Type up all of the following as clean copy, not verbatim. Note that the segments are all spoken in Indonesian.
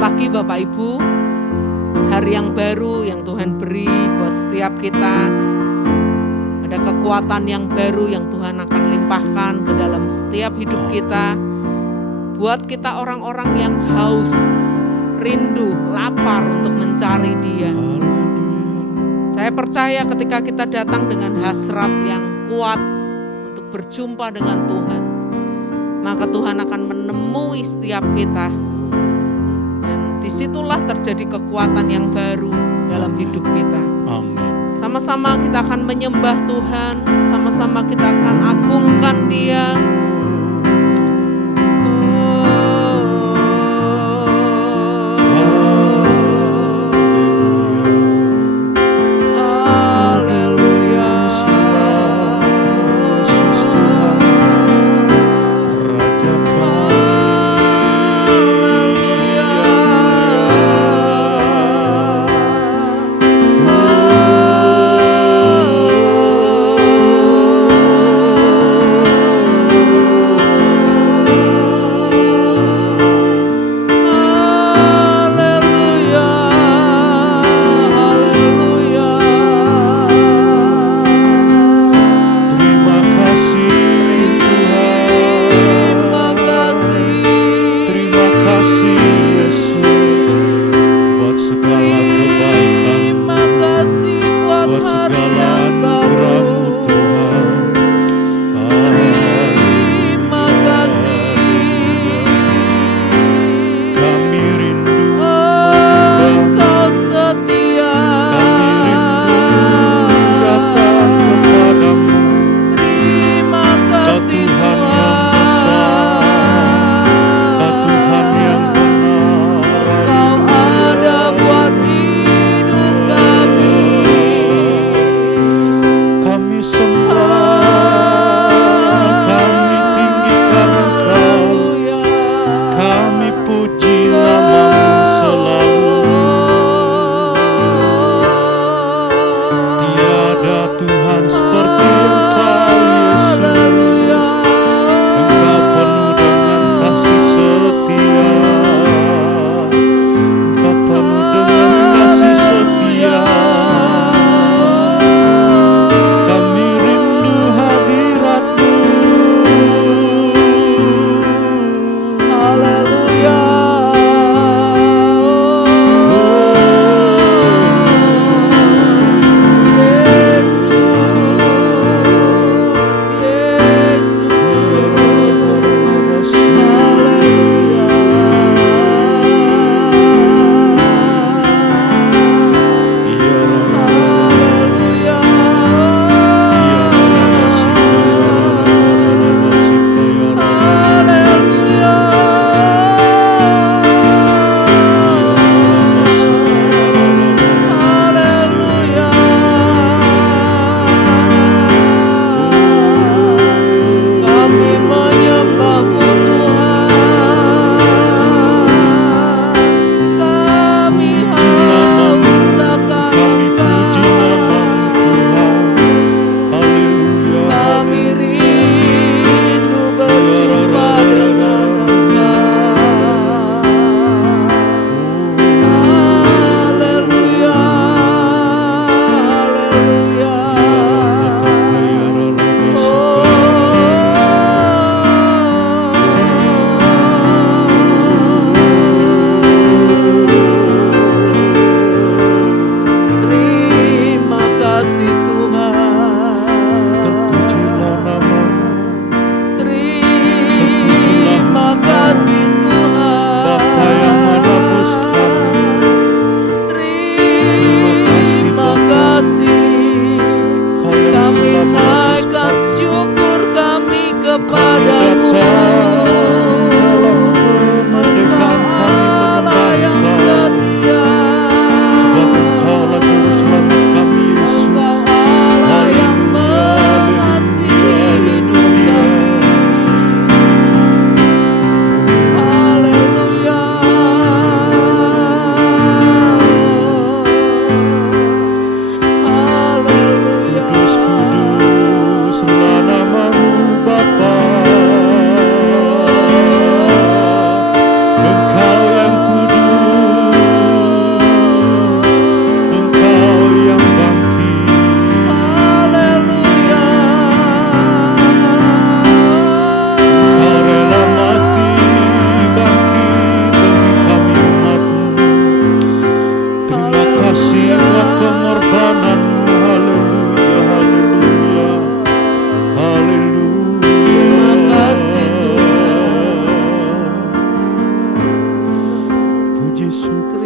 pagi Bapak Ibu, hari yang baru yang Tuhan beri buat setiap kita. Ada kekuatan yang baru yang Tuhan akan limpahkan ke dalam setiap hidup kita. Buat kita orang-orang yang haus, rindu, lapar untuk mencari Dia. Saya percaya ketika kita datang dengan hasrat yang kuat untuk berjumpa dengan Tuhan, maka Tuhan akan menemui setiap kita. Disitulah terjadi kekuatan yang baru dalam hidup kita. Amin. Sama-sama kita akan menyembah Tuhan, sama-sama kita akan agungkan Dia.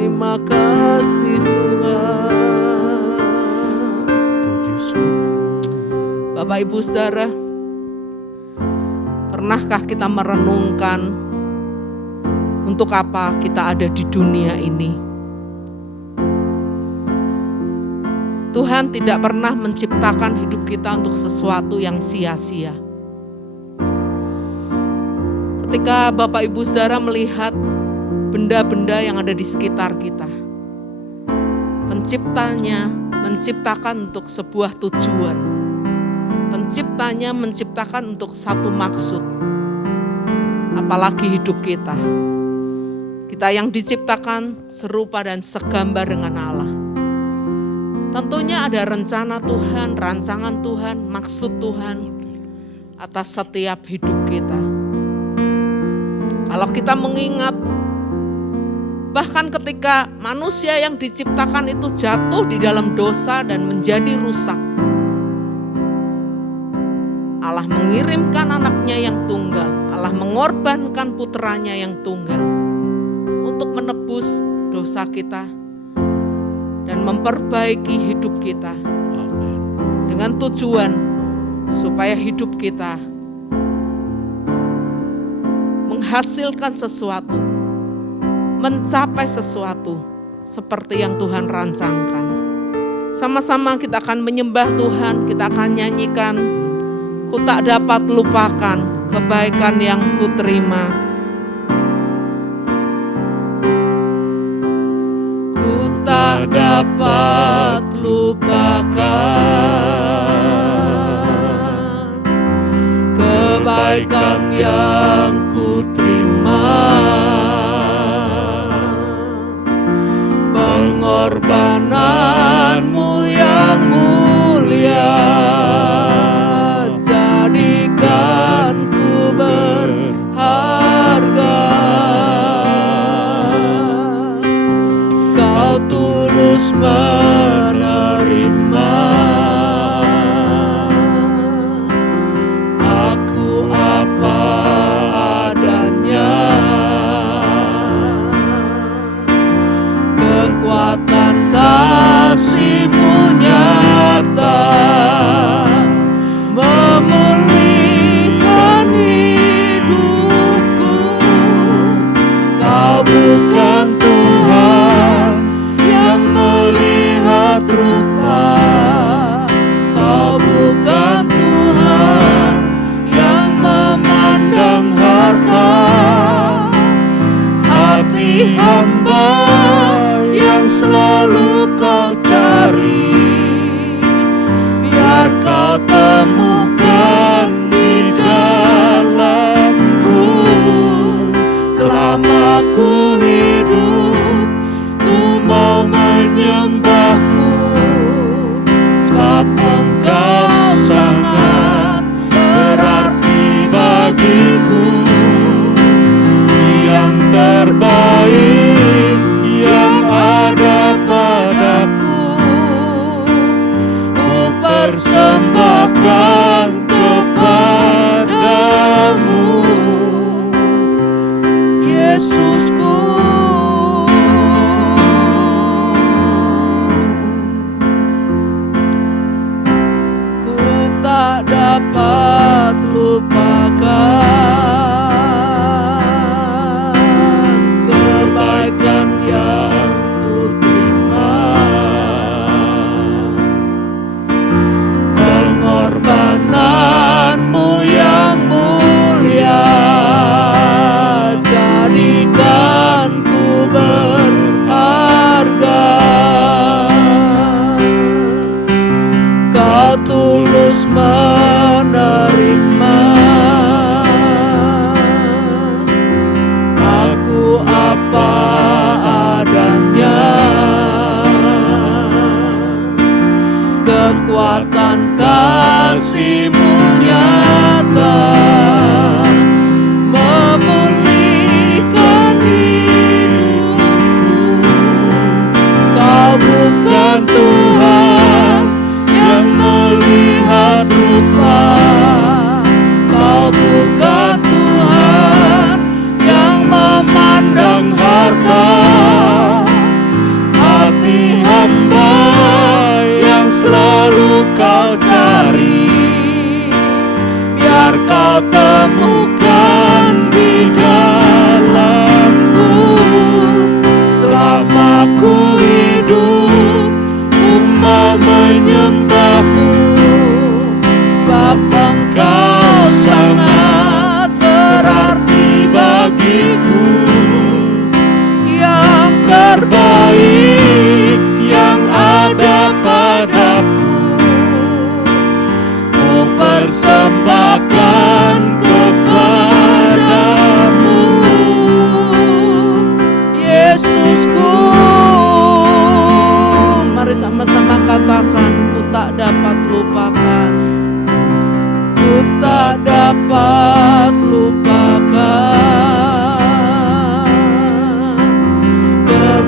Terima kasih Tuhan. Bapak Ibu Saudara, pernahkah kita merenungkan untuk apa kita ada di dunia ini? Tuhan tidak pernah menciptakan hidup kita untuk sesuatu yang sia-sia. Ketika Bapak Ibu Saudara melihat benda-benda yang ada di sekitar kita, Penciptanya menciptakan untuk sebuah tujuan. Penciptanya menciptakan untuk satu maksud. Apalagi hidup kita. Kita yang diciptakan serupa dan segambar dengan Allah. Tentunya ada rencana Tuhan, rancangan Tuhan, maksud Tuhan atas setiap hidup kita. Kalau kita mengingat, bahkan ketika manusia yang diciptakan itu jatuh di dalam dosa dan menjadi rusak, Allah mengirimkan anaknya yang tunggal, Allah mengorbankan puteranya yang tunggal untuk menebus dosa kita dan memperbaiki hidup kita. Amen. Dengan tujuan supaya hidup kita menghasilkan sesuatu, mencapai sesuatu seperti yang Tuhan rancangkan. Sama-sama kita akan menyembah Tuhan, kita akan nyanyikan, ku tak dapat lupakan kebaikan yang ku terima. Ku tak dapat lupakan kebaikan yang ku terima, pengorbananmu yang mulia jadikan ku berharga. Kau tulus menerima aku apa adanya. Kekuatan kasih-Mu nyata memulihkan hidupku. Kau bukan Tuhan yang melihat rupa, Kau bukan Tuhan yang memandang harta. Hati hamba yang selalu Kau cari, biar Kau temukan di dalamku. Selama ku hidup, ku mau menyembah-Mu, sebab Engkau sangat berarti bagiku. Yang terbaik yang ada padaku,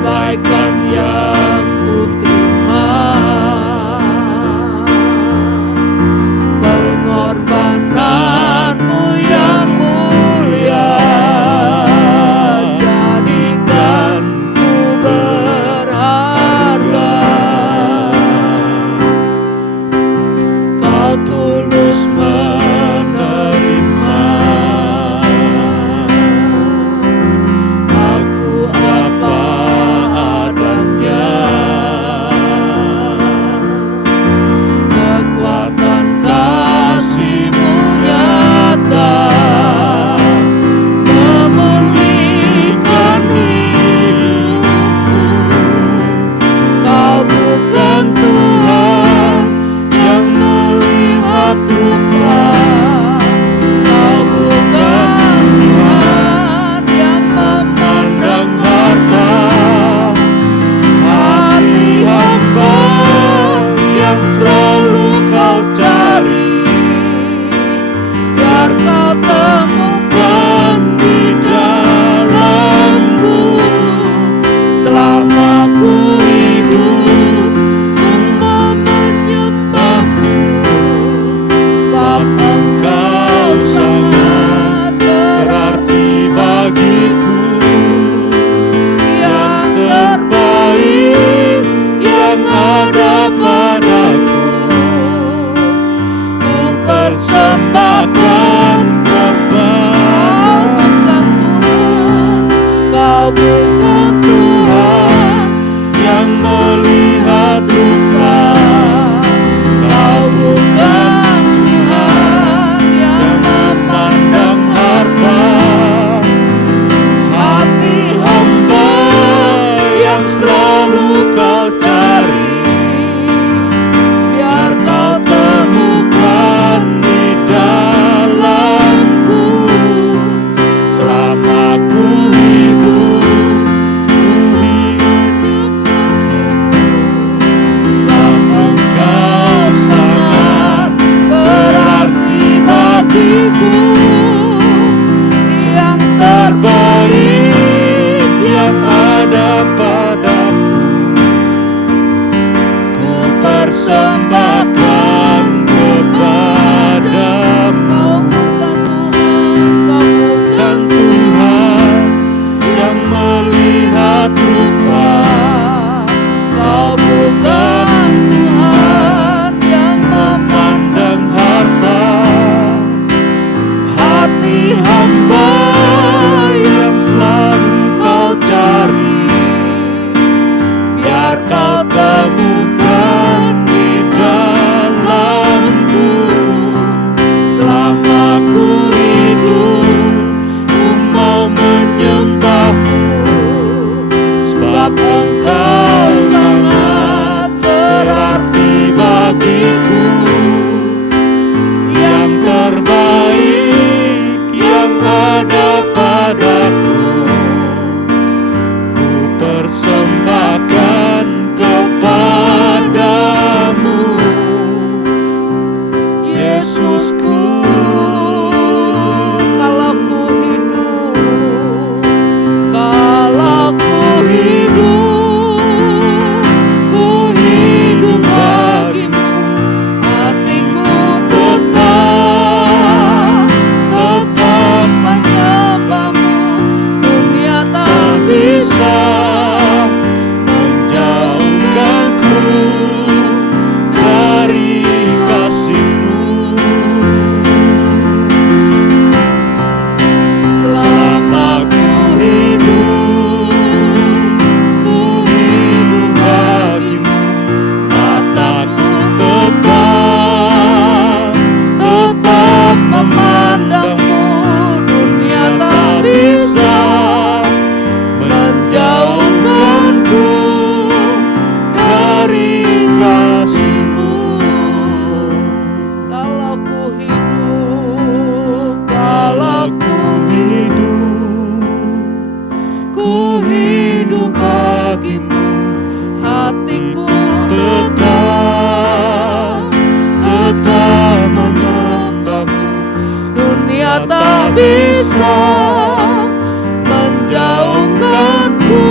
kebaikan yang ku terima, pengorbananmu yang mulia, jadikan ku berharga. Kau tulus menerima aku apa adanya. Kekuatan kasih-Mu nyata memulihkan hidupku. Kau bukan Tuhan yang melihat rupa, Kau bukan Tuhan yang memandang harta. Hati hamba yang selalu Kau cari, biar Kau temukan di dalamku. Selama ku hidup, ku mau menyembah-Mu, sebab Engkau sangat berarti bagiku. Yang terbaik yang ada padaku, ku persembahkan kepadamu. Kau bukan Tuhan yang melihat rupa, Kau bukan Tuhan yang memandang harta. Hati hamba yang selalu Kau cari, biar Kau temukan di dalamku. Selama ku hidup, sebab Engkau sangat berarti bagiku. Yang terbaik yang ada padaku, ku persembahkan kepadamu. Kau bukan Tuhan yang melihat rupa, Kau bukan Tuhan yang memandang harta. Hati hamba yang selalu Kau cari, biar Kau temukan di dalamku. Selama ku hidup, ku mau menyembah-Mu, sebab Engkau sangat berarti bagiku. Yang terbaik yang ada padaku, ku persembahkan kepadamu. Yesusku, kalau ku hidup, kalau ku hidup bagimu. Hatiku tetap menyembah-Mu. Dunia tak bisa menjauhkanku dari kasih-Mu. Selama ku hidup bagimu. Mataku tetap memandang-Mu. Dunia tak bisa menjauhkanku dari kasih-Mu. Kalau ku hidup bagimu. Hatiku tetap menyembah-Mu. Dunia tak bisa menjauhkanku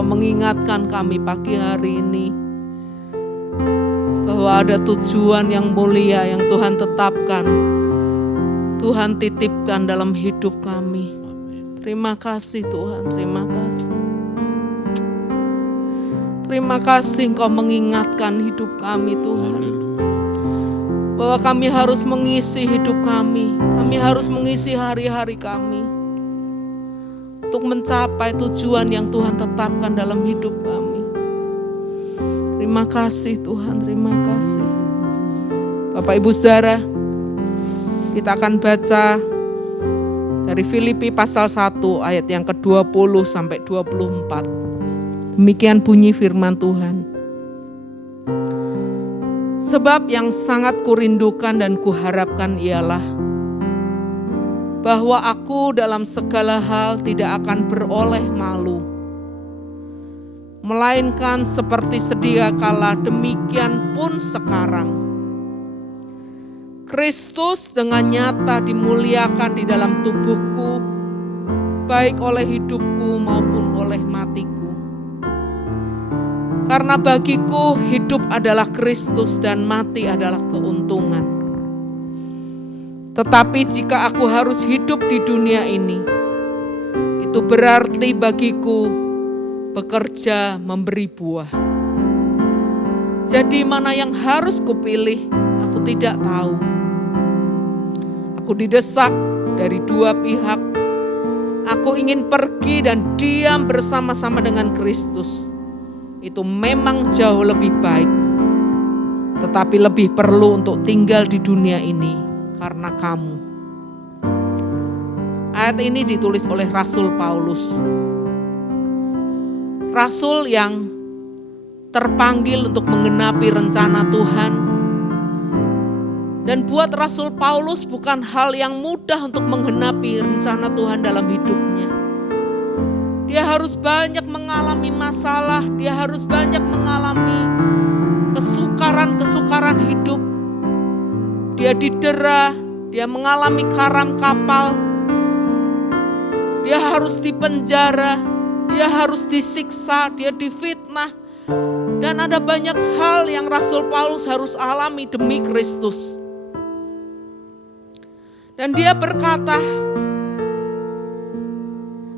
Engkau mengingatkan kami pagi hari ini bahwa ada tujuan yang mulia yang Tuhan tetapkan, Tuhan titipkan dalam hidup kami. Terima kasih Tuhan, terima kasih. Terima kasih Engkau mengingatkan hidup kami Tuhan, bahwa kami harus mengisi hidup kami harus mengisi hari-hari kami untuk mencapai tujuan yang Tuhan tetapkan dalam hidup kami. Terima kasih Tuhan, terima kasih. Bapak Ibu Saudara, kita akan baca dari Filipi pasal 1 ayat yang ke-20 sampai 24. Demikian bunyi firman Tuhan. Sebab yang sangat kurindukan dan kuharapkan ialah bahwa aku dalam segala hal tidak akan beroleh malu, melainkan seperti sedia kala demikian pun sekarang Kristus dengan nyata dimuliakan di dalam tubuhku, baik oleh hidupku maupun oleh matiku. Karena bagiku hidup adalah Kristus dan mati adalah keuntungan. Tetapi jika aku harus hidup di dunia ini, itu berarti bagiku bekerja memberi buah. Jadi mana yang harus kupilih, aku tidak tahu. Aku didesak dari dua pihak. Aku ingin pergi dan diam bersama-sama dengan Kristus. Itu memang jauh lebih baik. Tetapi lebih perlu untuk tinggal di dunia ini karena kamu. Ayat ini ditulis oleh Rasul Paulus. Rasul yang terpanggil untuk menggenapi rencana Tuhan. Dan buat Rasul Paulus bukan hal yang mudah untuk menggenapi rencana Tuhan dalam hidupnya. Dia harus banyak mengalami masalah, dia harus banyak mengalami kesukaran-kesukaran hidup. Dia didera, dia mengalami karam kapal, dia harus dipenjara, dia harus disiksa, dia difitnah. Dan ada banyak hal yang Rasul Paulus harus alami demi Kristus. Dan dia berkata,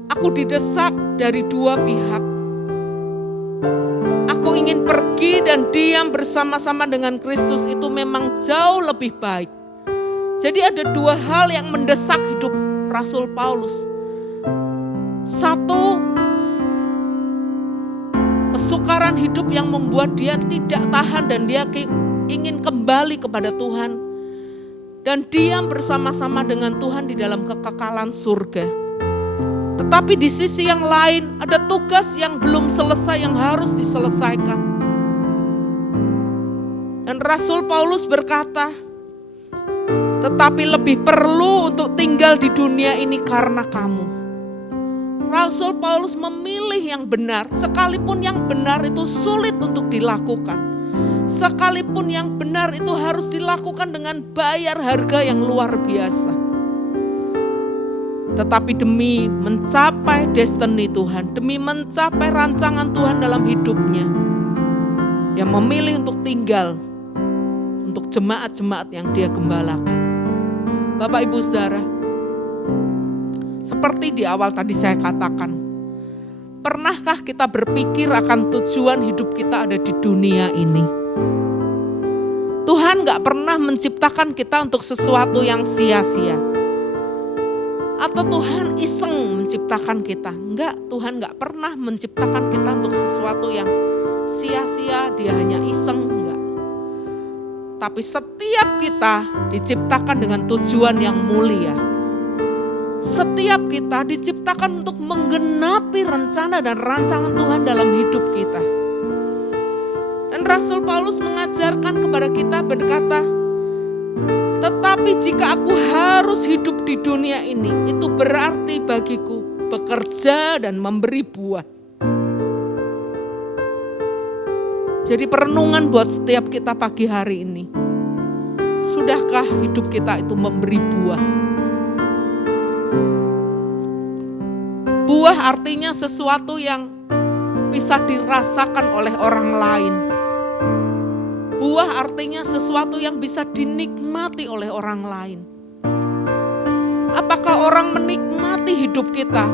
aku didesak dari dua pihak. Aku ingin pergi dan diam bersama-sama dengan Kristus, itu memang jauh lebih baik. Jadi ada dua hal yang mendesak hidup Rasul Paulus. Satu, kesukaran hidup yang membuat dia tidak tahan dan dia ingin kembali kepada Tuhan. Dan diam bersama-sama dengan Tuhan di dalam kekekalan surga. Tetapi di sisi yang lain ada tugas yang belum selesai yang harus diselesaikan. Dan Rasul Paulus berkata, tetapi lebih perlu untuk tinggal di dunia ini karena kamu. Rasul Paulus memilih yang benar, sekalipun yang benar itu sulit untuk dilakukan. Sekalipun yang benar itu harus dilakukan dengan bayar harga yang luar biasa. Tetapi demi mencapai destiny Tuhan, demi mencapai rancangan Tuhan dalam hidupnya, dia memilih untuk tinggal untuk jemaat-jemaat yang dia gembalakan. Bapak Ibu Saudara, seperti di awal tadi saya katakan, pernahkah kita berpikir akan tujuan hidup kita ada di dunia ini? Tuhan gak pernah menciptakan kita untuk sesuatu yang sia-sia. Atau Tuhan iseng menciptakan kita. Enggak, Tuhan gak pernah menciptakan kita untuk sesuatu yang sia-sia, dia hanya iseng, enggak. Tapi setiap kita diciptakan dengan tujuan yang mulia. Setiap kita diciptakan untuk menggenapi rencana dan rancangan Tuhan dalam hidup kita. Dan Rasul Paulus mengajarkan kepada kita berkata, tetapi jika aku harus hidup di dunia ini, itu berarti bagiku bekerja dan memberi buah. Jadi perenungan buat setiap kita pagi hari ini. Sudahkah hidup kita itu memberi buah? Buah artinya sesuatu yang bisa dirasakan oleh orang lain. Buah artinya sesuatu yang bisa dinikmati oleh orang lain. Apakah orang menikmati hidup kita?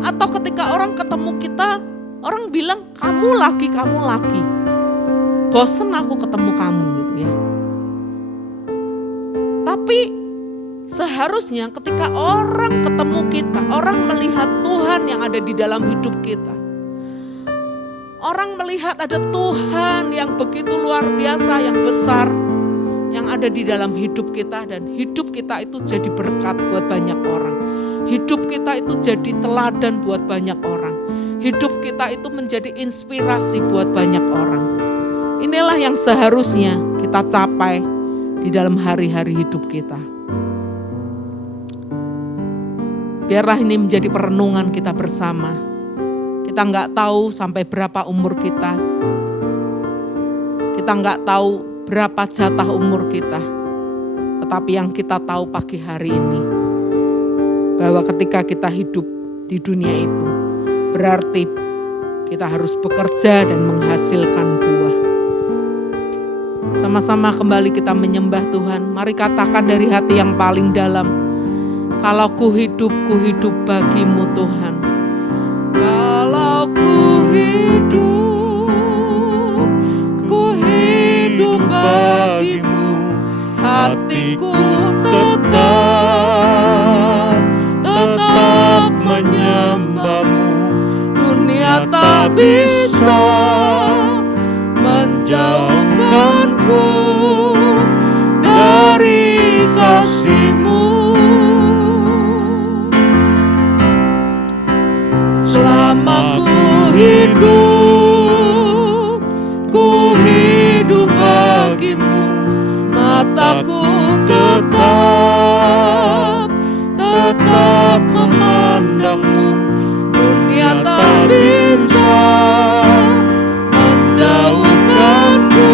Atau ketika orang ketemu kita, orang bilang, kamu lagi. Bosen aku ketemu kamu gitu ya. Tapi seharusnya ketika orang ketemu kita, orang melihat Tuhan yang ada di dalam hidup kita. Orang melihat ada Tuhan yang begitu luar biasa, yang besar, yang ada di dalam hidup kita, dan hidup kita itu jadi berkat buat banyak orang. Hidup kita itu jadi teladan buat banyak orang. Hidup kita itu menjadi inspirasi buat banyak orang. Inilah yang seharusnya kita capai di dalam hari-hari hidup kita. Biarlah ini menjadi perenungan kita bersama. Kita nggak tahu sampai berapa umur kita. Kita nggak tahu berapa jatah umur kita. Tetapi yang kita tahu pagi hari ini, bahwa ketika kita hidup di dunia itu, berarti kita harus bekerja dan menghasilkan buah. Sama-sama kembali kita menyembah Tuhan. Mari katakan dari hati yang paling dalam, kalau ku hidup bagimu Tuhan. Kalau ku hidup bagimu, hatiku tetap menyembahmu. Dunia tak bisa menjauhkanku dari kasih-Mu. Selama ku hidup bagimu, mataku tetap memandangmu. Dunia tak bisa menjauhkanku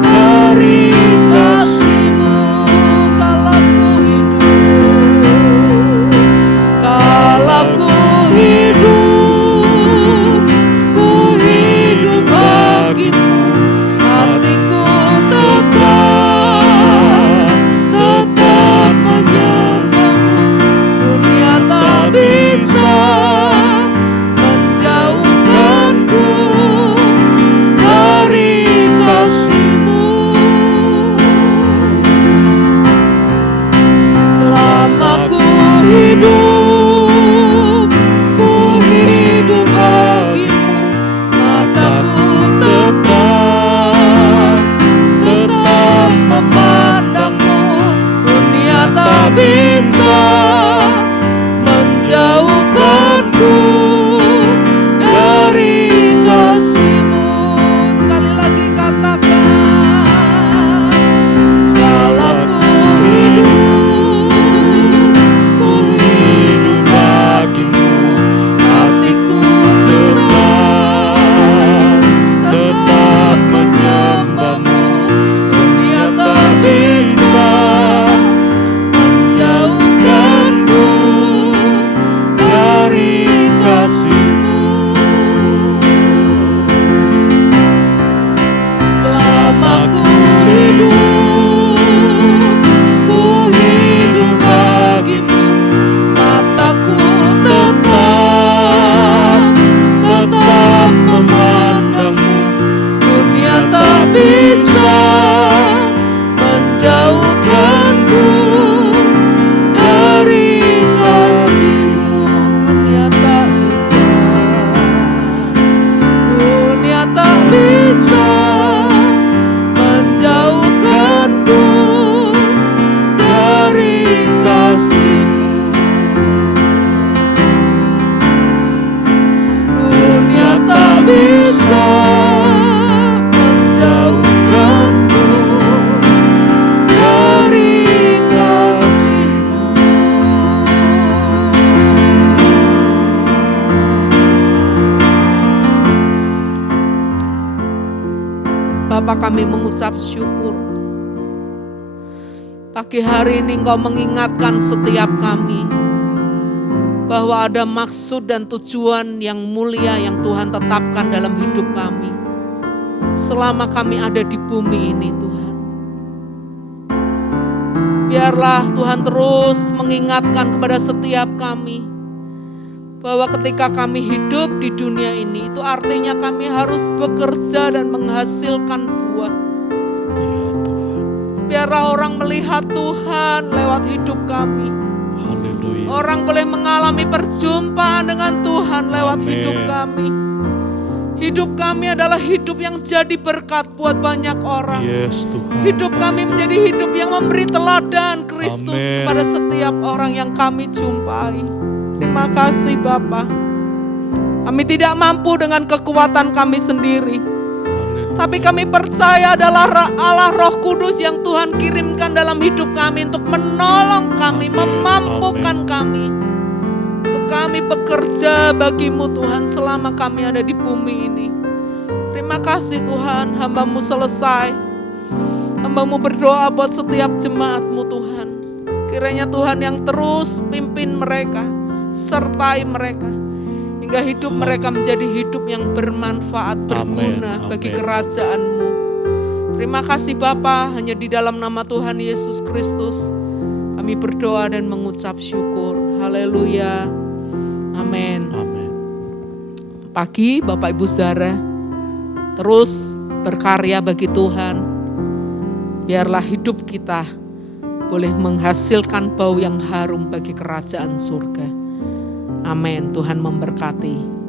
dari kasih-Mu. Kalau ku hidup bagimu, hatiku tetap menyembahmu. Dunia tak bisa menjauhkanku dari kasih-Mu. Selama ku hidup bagimu, mataku tetap memandangmu. Dunia tak bisa menjauhkanku dari kasih-Mu. Sekali lagi katakan, kalau ku hidup bagimu, hatiku tetap menyembahmu. Dunia tak bisa menjauhkanku dari kasih-Mu. Selama ku hidup bagimu, mataku tetap memandangmu. Dunia tak bisa menjauhkanku dari kasih-Mu. Dunia tak bisa menjauhkanku dari kasih-Mu. Dunia tak bisa menjauhkanku dari kasih-Mu. Bapa, kami mengucap syukur. Pagi hari ini Engkau mengingatkan setiap kami bahwa ada maksud dan tujuan yang mulia yang Tuhan tetapkan dalam hidup kami selama kami ada di bumi ini, Tuhan. Biarlah Tuhan terus mengingatkan kepada setiap kami bahwa ketika kami hidup di dunia ini, itu artinya kami harus bekerja dan menghasilkan buah. Ya Tuhan. Biarlah orang melihat Tuhan lewat hidup kami. Haleluya. Orang boleh mengalami perjumpaan dengan Tuhan lewat Amin. hidup kami. Hidup kami adalah hidup yang jadi berkat buat banyak orang. Yes Tuhan. Hidup kami menjadi hidup yang memberi teladan Kristus Amin. kepada setiap orang yang kami jumpai. Terima kasih Bapa. Kami tidak mampu dengan kekuatan kami sendiri. Haleluya. Tapi kami percaya adalah Allah Roh Kudus yang Tuhan kirimkan dalam hidup kami untuk menolong kami, Amin. memampukan kami. Untuk kami bekerja bagimu Tuhan selama kami ada di bumi ini. Terima kasih Tuhan, hamba-Mu selesai. Hamba-Mu berdoa buat setiap jemaat-Mu Tuhan. Kiranya Tuhan yang terus pimpin mereka, sertai mereka. Hingga hidup mereka menjadi hidup yang bermanfaat, berguna Amin. bagi Amin. kerajaan-Mu. Terima kasih Bapa, hanya di dalam nama Tuhan Yesus Kristus kami berdoa dan mengucap syukur. Haleluya. Amin. Amin. Pagi Bapak Ibu Saudara, terus berkarya bagi Tuhan. Biarlah hidup kita boleh menghasilkan bau yang harum bagi kerajaan surga. Amin. Tuhan memberkati.